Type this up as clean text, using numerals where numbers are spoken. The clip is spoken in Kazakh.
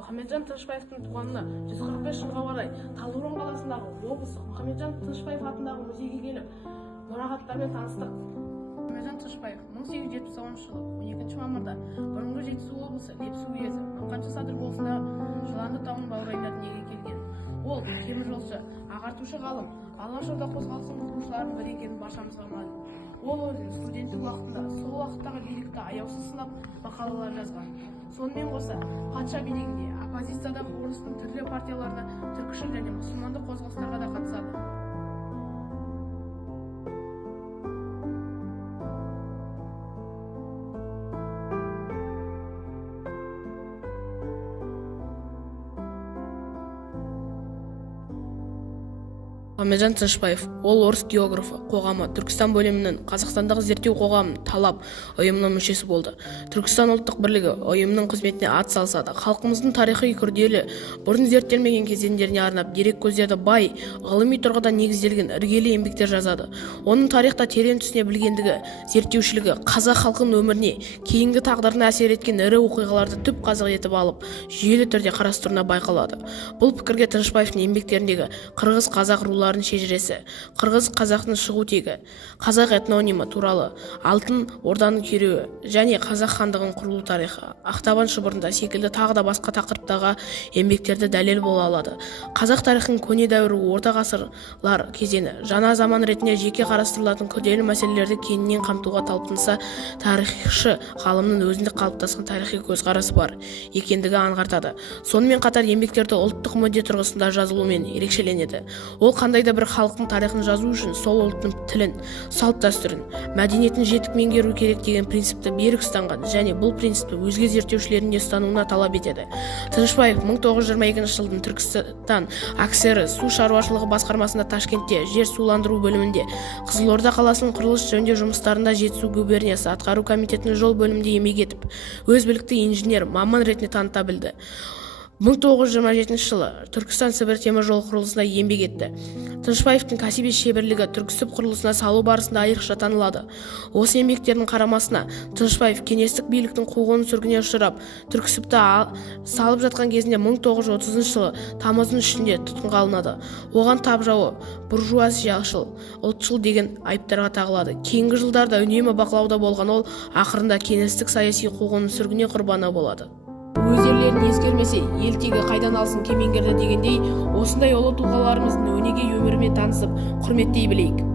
Мұхамеджан Тынышпаевтың туғанына 145 жылға орай Талдықорған қаласындағы облыстық Мұхамеджан Тынышпаев атындағы музейге келіп, мұрағаттармен таныстық. Мұхамеджан Тынышпаев 1879 жылы 12 мамырда бұрынғы Жетісу облысы Лепсі уезі Маңқаншы Садыр болысындағы Жыланды тауының баурайында дүниеге келген. Ол теміржолшы, ағартушы ғалым, Алашорда қозғалысының құрушыларының бірі екенін баршамызға мәлім. Ол өзінің студенттік уақытында сол уақыттағы билікті аяусыз сынап мақалалар жазған. Сонымен қоса, патша билігінде оппозициядағы орыстың түрлі партияларына түркішіл және мұсылмандық қозғалыстарға да қатысады. Мұхамеджан Тынышпаев, ол орыс географы қоғамы Түркістан бөлімінің Қазақстандағы зерттеу қоғамының талап ұйымының мүшесі болды. Түркістан ұлттық бірлігі ұйымның қызметіне ат салсады. Халқымыздың тарихи күрделі, бұрын зерттелмеген кезеңдеріне арнап дерек көздерді бай, ғылыми тұрғыда негізделген іргелі еңбектер жазады. Оның тарихта терең түсіне білгендігі, зерттеушілігі қазақ халқының өміріне, кейінгі тағдырына әсер еткен ірі оқиғаларды түп қазық етіп алып, жүйелі түрде қарастыруына байқалады. Бұл пікірге Тынышпаевтың еңбектеріндегі қырғыз-қазақ руларының шежіресі, қырғыз-қазақтың шығу тегі, қазақ этнонимі туралы, алтын орданың күйреуі және қазақ хандығының құрылу тарихы, ақтабан шұбырында секілді тағы да басқа тақырыптағы еңбектерді дәлел бола алады. Қазақ тарихының көне дәуірі, орта ғасырлар кезеңі, жаңа заман ретінде жеке қарастырылатын күрделі мәселелерді кеңінен қамтуға талпынса, тарихшы ғалымның өзіндік қалыптасқан тарихи көзқарасы бар екендігі аңғартады. Сонымен қатар еңбектерді ұлттық мүдде тұрғысында жазылуымен ерекшеленеді. Ол қандай да бір халықтың тарихын жазу үшін сол ұлттың тілін, салт-дәстүрін, мәдениетін жетік меңгеру керек деген принципті берік ұстанған және бұл принципті өзге зерттеушілердің де ұстануына талап етеді. Тынышпаев 1922 жылдың Түркістан АКСР су шаруашылығы басқармасында Ташкентте жер суландыру бөлімінде, Қызылорда қаласының құрылыс жөндеу жұмыстарында Жетісу губерниясы атқару комитетінің жол бөлімінде еңбек етіп, өз білікті инженер, маман ретінде таныта білді. 1927 жылы Түркістан-Сібір темір жол құрылысына еңбек етті. Тынышпаевтың кәсіби шеберлігі Түрксіб құрылысына салу барысында айрықша танылады. Осы еңбектердің қарамасына Тынышпаев кеңестік биліктің қуғын-сүргініне ұшырап, Түрксібті салып жатқан кезінде 1930 жылы тамыздың 3-інде тұтқынға алынады. Оған тап жауы буржуазияшыл, ұлтшыл деген айыптарға тағылады. Кейінгі жылдарда үнемі бақылауда болған ол ақырында кеңестік саяси қуғын-сүргініне құрбаны болады. Өз ерлерін ескермесе, ел тегі қайдан алсын кемеңгерді дегендей, осындай ұлы тұлғаларымыздың өнеге өмірімен танысып, құрметтей білейік.